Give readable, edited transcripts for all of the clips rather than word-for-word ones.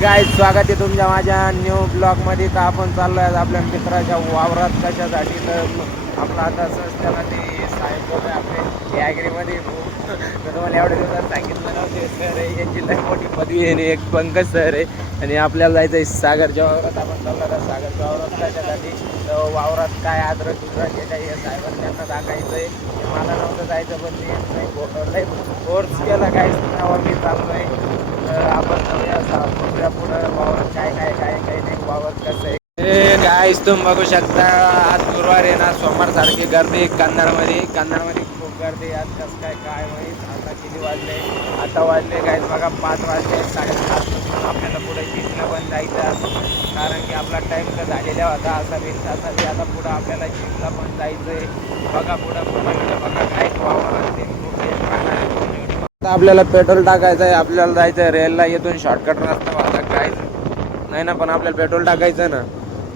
Guys स्वागत आहे तुमच्या माझ्या न्यू ब्लॉगमध्ये. तर आपण चाललो आहे आपल्या मित्राच्या वावरात. कशासाठी तर आपला आता सहज त्याला ते साहेब बोलले आपले ॲग्रीमध्ये. तर तुम्हाला एवढ्या दिवसात सांगितलं नव्हते सर आहे यांची लई मोठी पदवी आहे. एक पंकज सर आहे आणि आपल्याला जायचं आहे सागरच्या वावरात. आपण चाललो आहे सागरच्या वावरात कशासाठी तर वावरात काय अद्रक उद्रक हे काही साहेबांना त्यांना दाखायचं आहे. मला नव्हतं जायचं पण मी लई फोर्स केला काय त्यावर मी चाललो आहे. तर आपण जाऊया पुढं वावर काय काय काय काही नाही वावर कसं आहे. गाईस तुम्ही बघू शकता आज गुरुवार आहे ना, सोमवार सारखी गर्दी कन्नडमध्ये खूप गर्दी. आज कसं काय काय माहीत. आता किती वाजले, आता वाजले गाईस बघा 5 वाजले 7:30. आपल्याला पुढे जिंकला पण जायचं कारण की आपला टाईम तर झालेला होता असा तासावी. आता पुढं आपल्याला जिंकला पण जायचं आहे. बघा पुढं बघा काय वावर आता आपल्याला पेट्रोल टाकायचं आहे. आपल्याला जायचं आहे रेलला. येथून शॉर्टकट रस्ता वाहता काय नाही ना, पण आपल्याला पेट्रोल टाकायचं ना.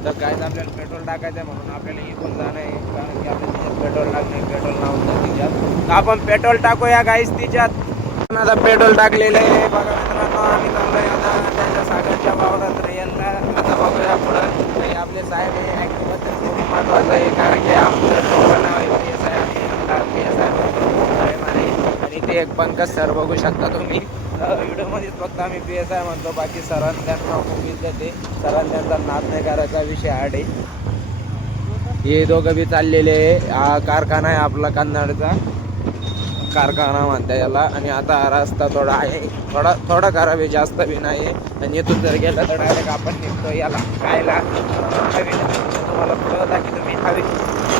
तर काय आपल्याला पेट्रोल टाकायचं आहे म्हणून आपल्याला इथून जाणं आहे कारण की आपल्याला तिच्यात पेट्रोल लागणे. पेट्रोल लावून तिच्यात तर आपण पेट्रोल टाकूया गाईस तिच्यात. आता पेट्रोल टाकलेलं आहे. बघा मित्रांनो आम्ही चाललोय आता त्याच्या सागरच्या वावरात रेलला. आता बघूया पुढं आपले साहेब हे ॲक्टिव्हबद्दल खूप महत्त्वाचं आहे कारण की आमचं नाव आहे PSI आणि ते एक पंकज सर बघू शकता तुम्ही व्हिडिओमध्येच. फक्त आम्ही PSI म्हणतो, बाकी सरांना त्यांना खूप इज्जत आहे. सरांना त्यांचा नाद नाही करायचा विषय आड आहे. हे दोघं बी चाललेले आहे. हा कारखाना आहे आपला कन्नडचा कारखाना म्हणता याला. आणि आता रस्ता थोडा आहे, थोडा खराब आहे, जास्त बी नाही. आणि इथून जर गेलं तर डायरेक्ट आपण निघतो याला खायला तुम्हाला पुढं की तुम्ही हवे.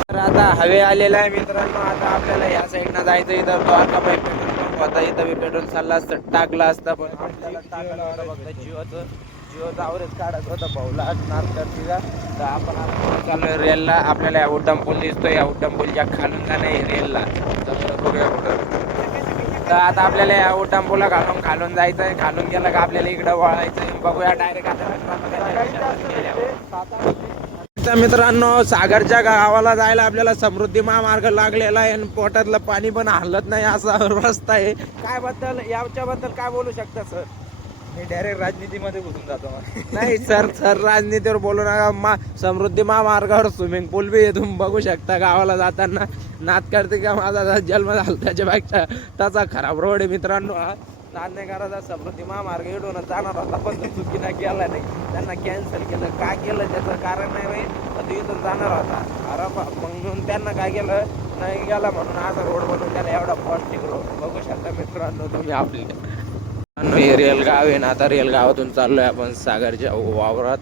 तर आता हवे आलेला आहे मित्रांनो. आता आपल्याला या साईडनं जायचं. इथं द्वारका पाईप पेट्रोल पंप होता, इथं बी पेट्रोल चाललं असतं टाकलं असतं पण आपल्याला टाकायला होतं फक्त जिओचं आवरेज काढायचं होतं भाऊला नाच करते का. तर आपण आता चालू रेलला. आपल्याला या उड्डाण पूल दिसतो, या उड्डाण पूलच्या खालून जाणं आहे रेलला. तर बघूया कुठं. तर आता आपल्याला या उड्डाण पूला खालून जायचं आहे. खालून गेलं का आपल्याला इकडं वळायचं आहे. बघूया डायरेक्ट आता मित्रांनो सागरच्या गावाला जायला आपल्याला समृद्धी महामार्ग लागलेला आहे आणि पोटातलं पाणी पण हलत नाही असा रस्ता आहे. काय बद्दल याच्याबद्दल काय बोलू शकता सर? मी डायरेक्ट राजनीतीमध्ये घुसून जातो. नाही सर राजनीतीवर बोलू नका. समृद्धी महामार्गावर स्विमिंग पूल बी तुम्ही बघू शकता. गावाला जाताना नाद करते का माझा जन्म झाला त्याच्यापेक्षा त्याचा खराब रोड आहे मित्रांनो. हा नाद नाही करायचा. समृद्धी महामार्ग इडून जाणार होता पण तो चुकीनं गेला नाही, त्यांना कॅन्सल केलं. काय केलं त्याचं कारण नाही माहीत. इथून जाणार होता अरे म्हणून त्यांना काय केलं नाही गेला म्हणून असा रोड बनवून त्याला एवढा पॉस्टिक रोड बघू शकता मित्रांनो तुम्ही. हे रेल गाव आहे ना. आता रेल गावातून चाललोय आपण सागरच्या वावरात.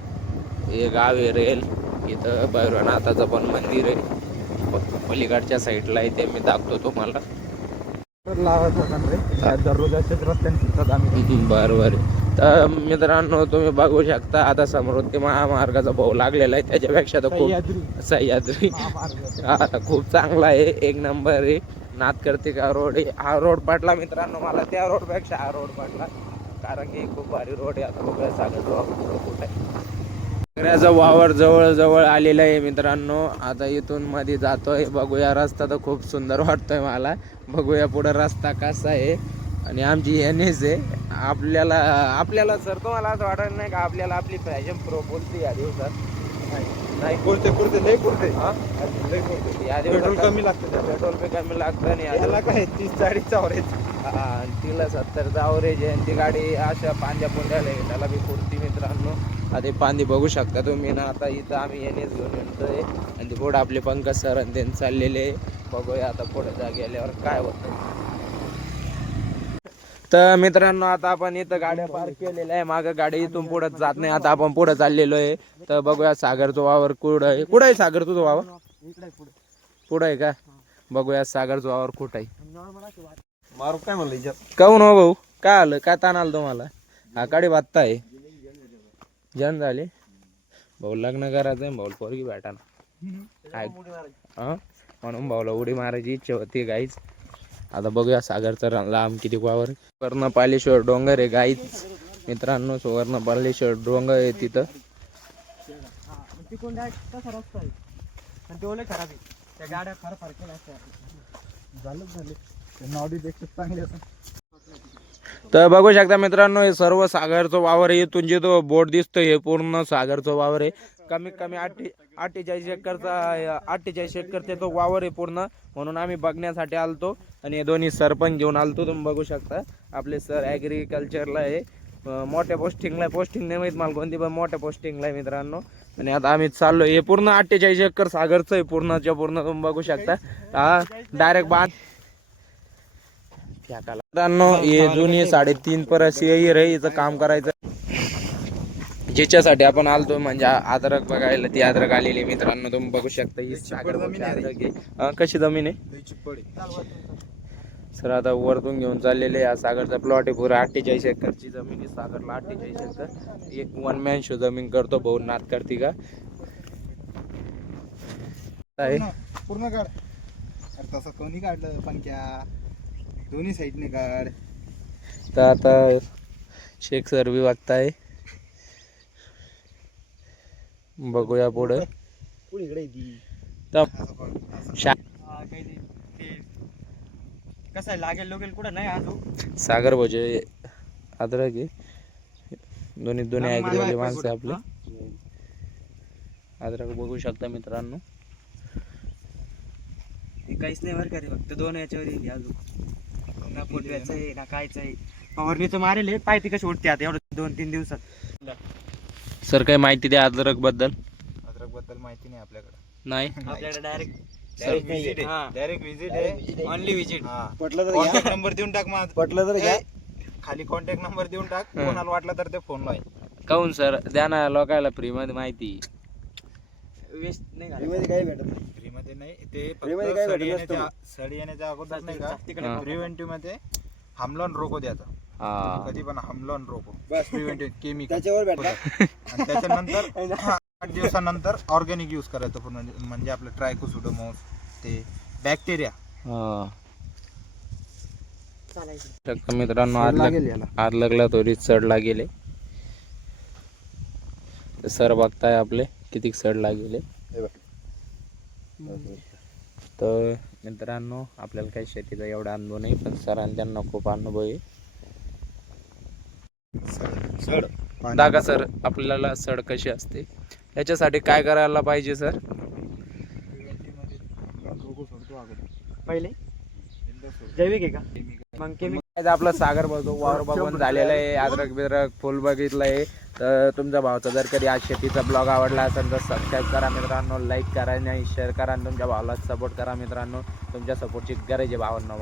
हे गाव आहे रेल. इथं भैरवनाथाचं पण मंदिर आहे पलीकडच्या साईडला आहे, ते मी दाखवतो तुम्हाला. बरोबर. तर मित्रांनो तुम्ही बघू शकता आता समृद्धी महामार्गाचा भाऊ लागलेला आहे. त्याच्यापेक्षा तर खूप सह्याद्री आता खूप चांगला आहे, एक नंबर आहे. नाद करते का रोड आहे. हा रोड पडला मित्रांनो मला त्या रोडपेक्षा हा रोड पडला कारण की खूप भारी रोड आहे. आता बघूया सागरचा कुठे सगळ्याचा वावर जवळ आलेला आहे मित्रांनो. आता इथून मध्ये जातोय. बघूया रस्ता तर खूप सुंदर वाटतोय मला. बघूया पुढे रस्ता कसा आहे. आणि आमची NS आहे. आपल्याला सर तुम्हाला असं वाटत नाही का आपल्याला आपली फॅशन प्रो बोलते या दिवसात? नाही पुरते लय पुरते. या पेट्रोल दिवसात कमी लागतं. पेट्रोल बी कमी लागतं आणि याला काय 30-40चा अवरेज. तिला 70चा अवरेज आहे. आणि ती गाडी अशा पांद्या पुंद्याला आहे, त्याला बी पुरती मित्रांनो. आता पांदी बघू शकता तुम्ही ना. आता इथं आम्ही NS घेऊन येतोय आणि ते पुढे आपले पंकज सर आणि त्यांनी चाललेले. बघूया आता पुढे गेल्यावर काय होतं. तर मित्रांनो आता आपण इथं गाड्या पार्क केलेल्या आहे. मागं गाडी इथून पुढे जात नाही. आता आपण पुढे चाललेलो आहे. तर बघूया सागरचा वावर कुठं आहे. कुठं आहे सागर तुझं वावर? पुढं आहे का? बघूया सागरचा वावर कुठं आहे. मारू काय म्हणलं काहून हो भाऊ काय आलं, काय ताण आलं तुम्हाला? हा काडी बात्ता आहे जन झाले भाऊ. लग्न करायचं आहे भाऊ, पोरगी भेटा ना म्हणून भाऊला उडी मारायची इच्छा होती गाईच. आता बघूया सागरचा लांब किती वावर. सुवर्णपालेश्वर डोंगर आहे गाईच मित्रांनो. सुवर्णपालेश्वर डोंगर आहे तिथं. खराब आहे त्या गाड्या फार केल्या असत्या. झाले चांगले. तर बघू शकता मित्रांनो, हे सर्व सागरचं वावर आहे. इथून जे तो बोट दिसतोय हे पूर्ण सागरचं वावर आहे. कमीत कमी 48 एकरचा 48 एकरचा तो वावर आहे पूर्ण. म्हणून आम्ही बघण्यासाठी आलतो आणि हे दोन्ही सरपंच घेऊन आलतो. तुम्ही बघू शकता आपले सर ॲग्रिकल्चरला आहे. मोठ्या पोस्टिंग नाही माहित मला कोणती, पण मोठ्या पोस्टिंगला आहे मित्रांनो. आणि आता आम्ही चाललो. हे पूर्ण 48 एकर सागरचं आहे पूर्णच्या पूर्ण. तुम्ही बघू शकता हा डायरेक्ट बांध मित्रांनो. हे जुनी 3.5 परस येईल रे, हिचं काम करायचं ज्याच्यासाठी आपण आलतो म्हणजे अद्रक बघायला. ती अद्रक आलेली आहे मित्रांनो. तुम्ही बघू शकता ही सागरची अद्रक आहे. कशी जमीन आहे सर? आता वरतून घेऊन चाललेले. हा सागरचा प्लॉट आहे. पुरा 48 एकरची जमीन आहे सागरला. 48 एकर एक वन मॅन शो जमीन करतो भाऊ. नात करते का आहे पूर्ण काढ. अरे तसं कोणी काढलं पंख्या, दोन्ही साईडने काढ. तर आता शेख सर बी बघताय. बघूया पुढे. कसं लागेल लोकेल कुठं नाही अजून. सागर भोजे अद्रक आहे. दोन्ही ॲग्रीवाले माणसं आहे आपले. अद्रक बघू शकता मित्रांनो. काहीच नाही बरं का रे, फक्त 2 याच्यावर येईल अजून. ना पोटव्याचं आहे ना कायचं आहे. फवारणीचं मारेल आहे. पाय ती कशी उठते आता एवढं 2-3 दिवसात. सर काही माहिती द्या अद्रक बद्दल. अद्रक बद्दल माहिती नाही आपल्याकडे. नाही आपल्याकडे डायरेक्ट विजिट आहे. Only visit. पटलं तर कॉन्टॅक्ट नंबर देऊन टाक. माझा पटलं तर घ्या. खाली कॉन्टॅक्ट नंबर देऊन टाक. कोणाला वाटलं तर ते फोन लाव. काहून सर द्या ना लोकायला फ्री मध्ये माहिती. वेस्ट नाही घालायचं. काही भेटत नाही फ्री मध्ये. नाही ते फक्त सडी येण्याच्या अगोदर नाही का प्रिव्हेंटिव्ह मध्ये हमलॉन रोको द्यायचा. कधी पण हमलॉन रोको बस प्रिव्हेंटिव्ह केमिकल त्याच्यावर भेटतात. आणि त्याच्यानंतर 8 दिवसानंतर ऑर्गॅनिक यूज करायचं पूर्ण. म्हणजे आपलं ट्रायकोसुडोमोस ते बॅक्टेरिया. मित्रांनो आदलगला थोडी चढ लागेल. सर बघताय आपले किती चढ लागेल. तर मित्रांनो आपल्याला काही शेतीचा एवढा अनुभव नाही, पण सरांनी त्यांना खूप अनुभव आहे. सड दागा सर आपल्याला सड कशी असते याच्यासाठी काय करायला पाहिजे सर? पहिले जैविक आहे का मग केमिकल. आपला सागर बघतो वावर बघून झालेला आहे. अद्रक बिद्रक फुल बघितलं आहे. तर तुमच्या भावाचा जर कधी आज शेतीचा ब्लॉग आवडला असेल तर सबस्क्राईब करा मित्रांनो. लाईक करा आणि शेअर करा आणि तुमच्या भावाला सपोर्ट करा मित्रांनो. तुमच्या सपोर्टची गरज आहे भावांना.